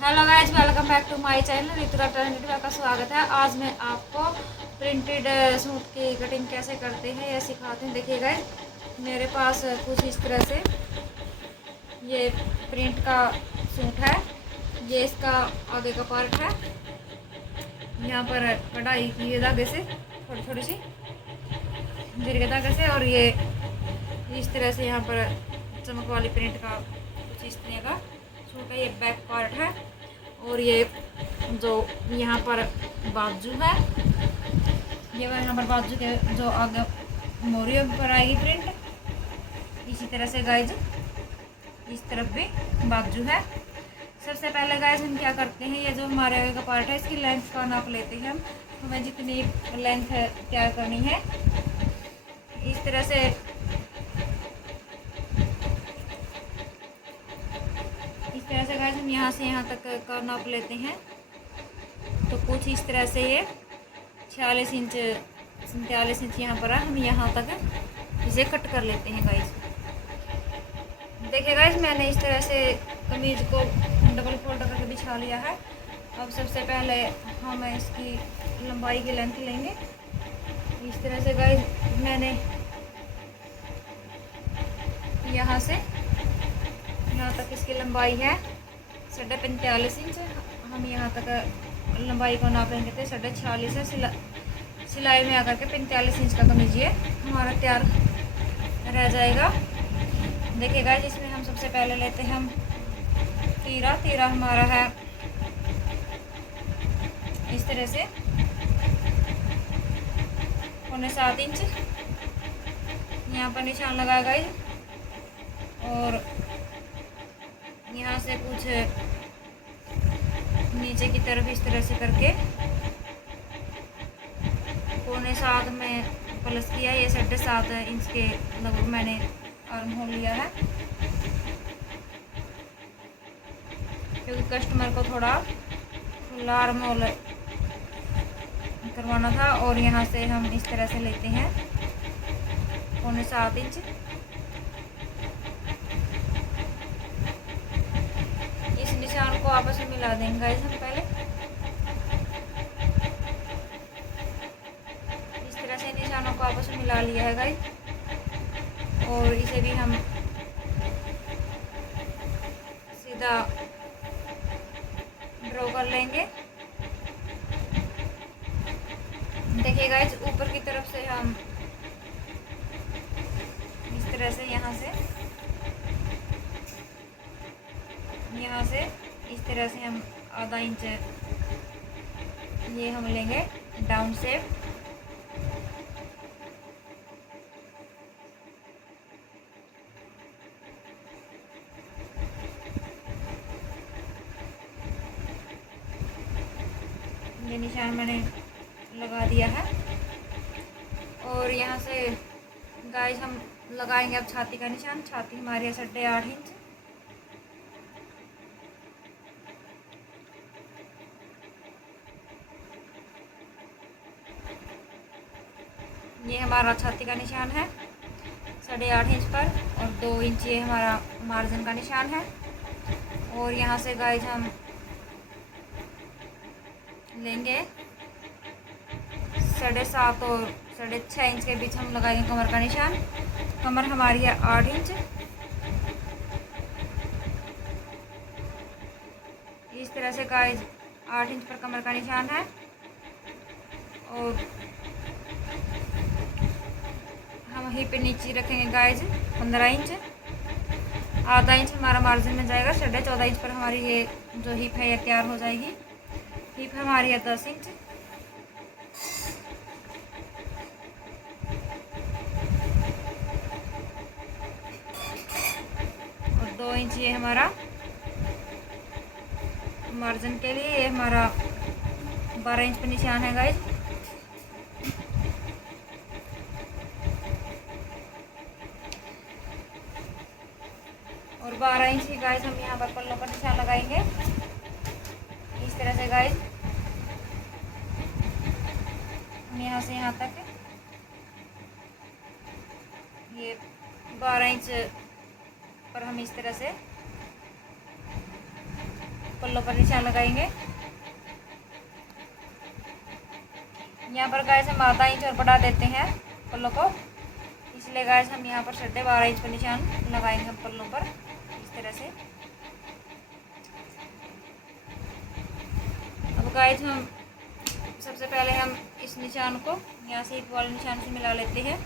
Hello guys, welcome back to my channel ऋतुरा talented का स्वागत है। आज मैं आपको प्रिंटेड सूट की कटिंग कैसे करते हैं यह सिखाते हैं। देखिए गाइज, मेरे पास कुछ इस तरह से ये प्रिंट का सूट है। ये इसका आगे का पार्ट है। यहाँ पर कढ़ाई की है धागे से, थोड़ी थोड़ी सी जरी के धागे से, और ये इस तरह से यहाँ पर चमक वाली प्रिंट का कुछ इस तरह का सूट है। ये बैक पार्ट है और ये जो यहाँ पर बाजू है, ये यहाँ पर बाजू के जो आगे मोरी पर आएगी प्रिंट। इसी तरह से गाइज इस तरफ भी बाजू है। सबसे पहले गाइज हम क्या करते हैं, ये जो हमारे आगे का पार्ट है इसकी लेंथ का नाप लेते हैं हम। हमें जितनी लेंथ तैयार करनी है इस तरह से गाइज हम यहाँ से यहाँ तक का नाप लेते हैं। तो कुछ इस तरह से ये 46 इंच 47 इंच यहाँ पर है। हम यहाँ तक इसे कट कर लेते हैं गाइज। देखिए गाइज, मैंने इस तरह से कमीज को डबल फोल्ड करके बिछा लिया है। अब सबसे पहले हम इसकी लंबाई की लेंथ लेंगे। इस तरह से गाइज मैंने यहाँ से यहाँ तक इसकी लंबाई है 45.5 इंच। हम यहाँ तक लंबाई को नापेंगे तो 46.5 है। सिलाई में आकर के 45 इंच का कमीज ये हमारा तैयार रह जाएगा। देखिए गाइस, इसमें हम सबसे पहले लेते हैं हम तीरा हमारा है इस तरह से 7.25 इंच। यहाँ पर निशान लगाया गाइस, और यहाँ से कुछ नीचे की तरफ इस तरह से करके 7.25 में प्लस किया। ये 7.5 इंच के लगभग मैंने आर्म होल लिया है, क्योंकि कस्टमर को थोड़ा फुल आर्म होल करवाना था। और यहाँ से हम इस तरह से लेते हैं 7.25 इंच। इस निशान को आपस में मिला देंगे गाइस हम पहले। इस तरह से निशानों को आपस में मिला लिया है गाइस, और इसे भी हम सीधा ड्रॉ कर लेंगे। देखिए गाइस, ऊपर की तरफ से हम इस तरह से यहाँ से इस तरह से हम आधा इंच ये हम लेंगे डाउन शेप। ये निशान मैंने लगा दिया है, और यहाँ से गाइस हम लगाएंगे अब छाती का निशान। छाती हमारी है 8.5 इंच। ये हमारा छाती का निशान है 8.5 इंच पर, और 2 इंच ये हमारा मार्जिन का निशान है। और यहाँ से गाइस हम लेंगे 7.5 और 6.5 इंच के बीच हम लगाएंगे कमर का निशान। कमर हमारी है 8 इंच। इस तरह से गाइस 8 इंच पर कमर का निशान है, और हम हिप नीचे रखेंगे गाइस 15 इंच। आधा इंच हमारा मार्जिन में जाएगा। 14.5 इंच पर हमारी ये जो हिप है ये तैयार हो जाएगी। हिप हमारी है 10 इंच। और 2 इंच ये हमारा मार्जिन के लिए। ये हमारा 12 इंच पर निशान है गाइस। और 12 इंच ही गाइस हम यहाँ पर पल्लों पर निशान लगाएंगे इस तरह से गाइस। यहाँ से यहाँ तक ये 12 इंच पर हम इस तरह से पल्लों पर निशान लगाएंगे। यहाँ पर गाइस हम आधा इंच और बढ़ा देते हैं पल्लों को, इसलिए गाइस हम यहाँ पर 12.5 इंच पर निशान लगाएंगे हम पल्लों पर इस तरह से। अब गाइस हम सबसे पहले हम इस निशान को यहाँ से हिप वाले निशान से मिला लेते हैं।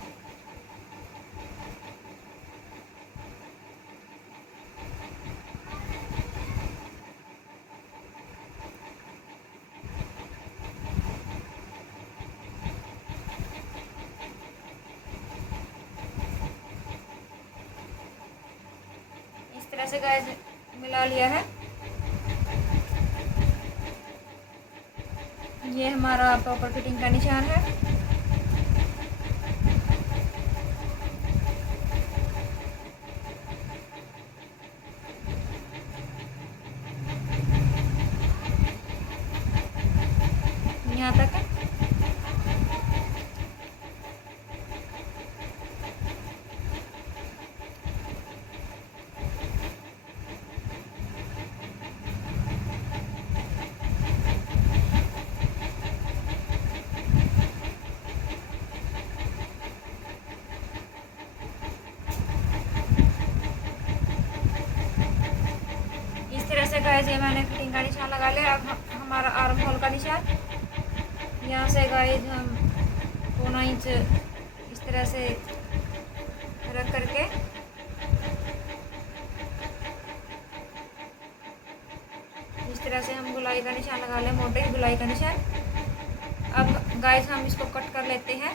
इस तरह से गाइस मिला लिया है। ये हमारा प्रॉपर फिटिंग का निशान है। यहाँ तक गाइस ये मैंने फिटिंग का निशान लगा लिया। अब हमारा आर्म होल का निशान, यहाँ से गाइस हम 1.25 इंच इस तरह से रख करके इस तरह से हम गुलाई का निशान लगा लें, मोटे गुलाई का निशान। अब गाइस हम इसको कट कर लेते हैं।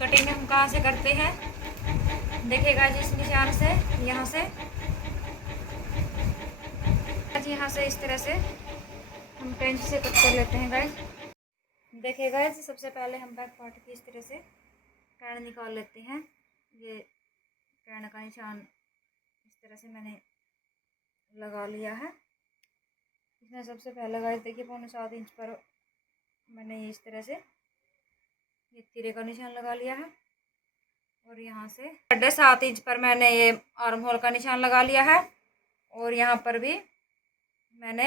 कटिंग हम कहाँ से करते हैं, देखिएगा जिस निशान से यहाँ से इस तरह से हम पेंच से कट कर लेते हैं गाइस। देखिए गाइस सबसे पहले हम बैक पार्ट की इस तरह से कैड़ निकाल लेते हैं। ये कैड़ का निशान इस तरह से मैंने लगा लिया है। इसमें सबसे पहले गाइस देखिए 7.25 इंच पर मैंने इस तरह से ये तिरे का निशान लगा लिया है। और यहाँ से 7.5 इंच पर मैंने ये आर्म होल का निशान लगा लिया है। और यहाँ पर भी मैंने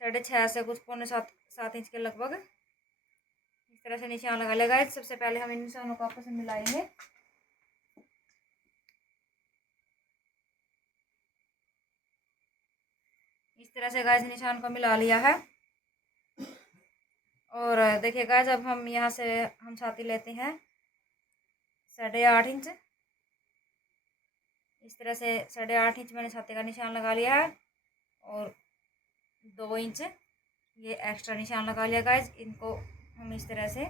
6.5 से कुछ 7.25 इंच के लगभग इस तरह से निशान लगा लिया गाइस। सबसे पहले हम इन निशानों को आपस में मिलाएंगे। इस तरह से गाइस निशान को मिला लिया है। और देखिए गाइस अब हम यहाँ से हम छाती लेते हैं 8.5 इंच। इस तरह से 8.5 इंच मैंने छाती का निशान लगा लिया है। और 2 इंच ये एक्स्ट्रा निशान लगा लिया गाइस। इनको हम इस तरह से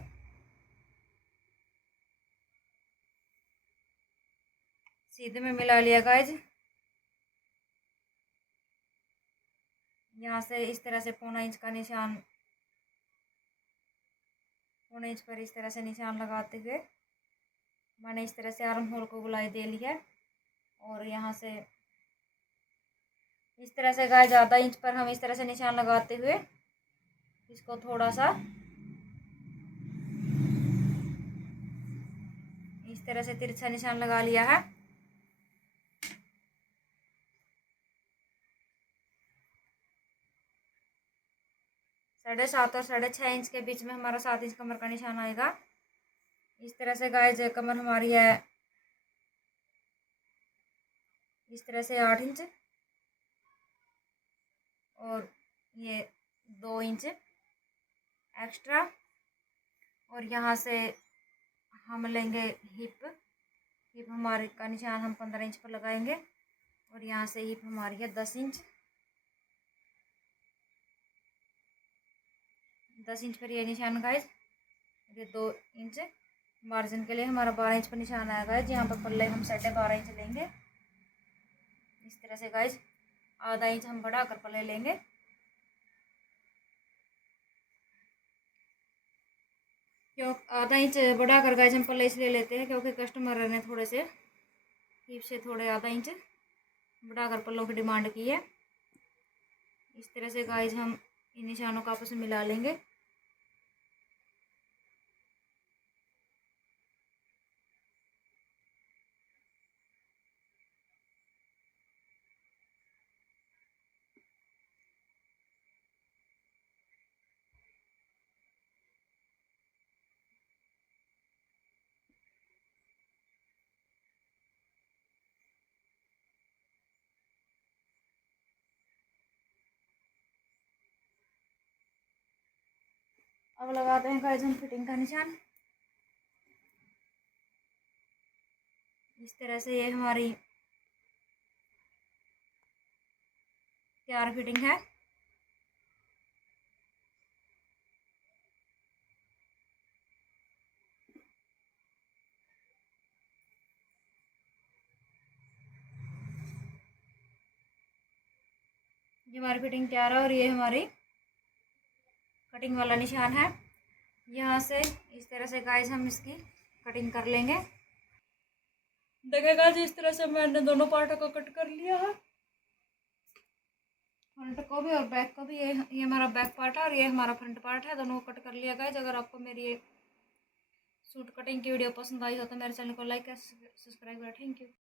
सीधे में मिला लिया गाइस। यहाँ से इस तरह से 1.25 इंच का निशान 1.25 इंच पर इस तरह से निशान लगाते हुए मैंने इस तरह से आर्म होल को गुलाई दे ली है। और यहाँ से इस तरह से गाइस आधा इंच पर हम इस तरह से निशान लगाते हुए इसको थोड़ा सा इस तरह से तिरछा निशान लगा लिया है। साढ़े 7 और 6.5 इंच के बीच में हमारा 7 इंच कमर का निशान आएगा। इस तरह से गाइस कमर हमारी है इस तरह से 8 इंच। और ये 2 इंच एक्स्ट्रा। और यहाँ से हम लेंगे हिप हमारे का निशान हम 15 इंच पर लगाएंगे। और यहाँ से हिप हमारी है 10 इंच। 10 इंच पर ये निशान गाइस। ये 2 इंच मार्जिन के लिए हमारा 12 इंच पर निशान आया गाइस। यहाँ पर पल्ले हम 12.5 इंच लेंगे इस तरह से गाइस। आधा इंच हम बढ़ा कर पल्ले लेंगे। क्यों आधा इंच बढ़ा कर गाइस हम पल्ले इसलिए लेते हैं क्योंकि कस्टमर ने थोड़े से हिप से थोड़े आधा इंच बढ़ा कर पल्लों की डिमांड की है। इस तरह से गाइस हम इन निशानों को आपस में मिला लेंगे। अब लगाते हैं गाइस हम फिटिंग का निशान। इस तरह से ये हमारी तैयार फिटिंग है। ये हमारी फिटिंग तैयार है और ये हमारी कटिंग वाला निशान है। यहाँ से इस तरह से गाइस हम इसकी कटिंग कर लेंगे। देखिए गाइस इस तरह से मैंने दोनों पार्टों को कट कर लिया है, फ्रंट को भी और बैक को भी। ये हमारा बैक पार्ट है और ये हमारा फ्रंट पार्ट है, दोनों को कट कर लिया गाइस। अगर आपको मेरी ये सूट कटिंग की वीडियो पसंद आई हो तो मेरे चैनल को लाइक और सब्सक्राइब करें। Thank you.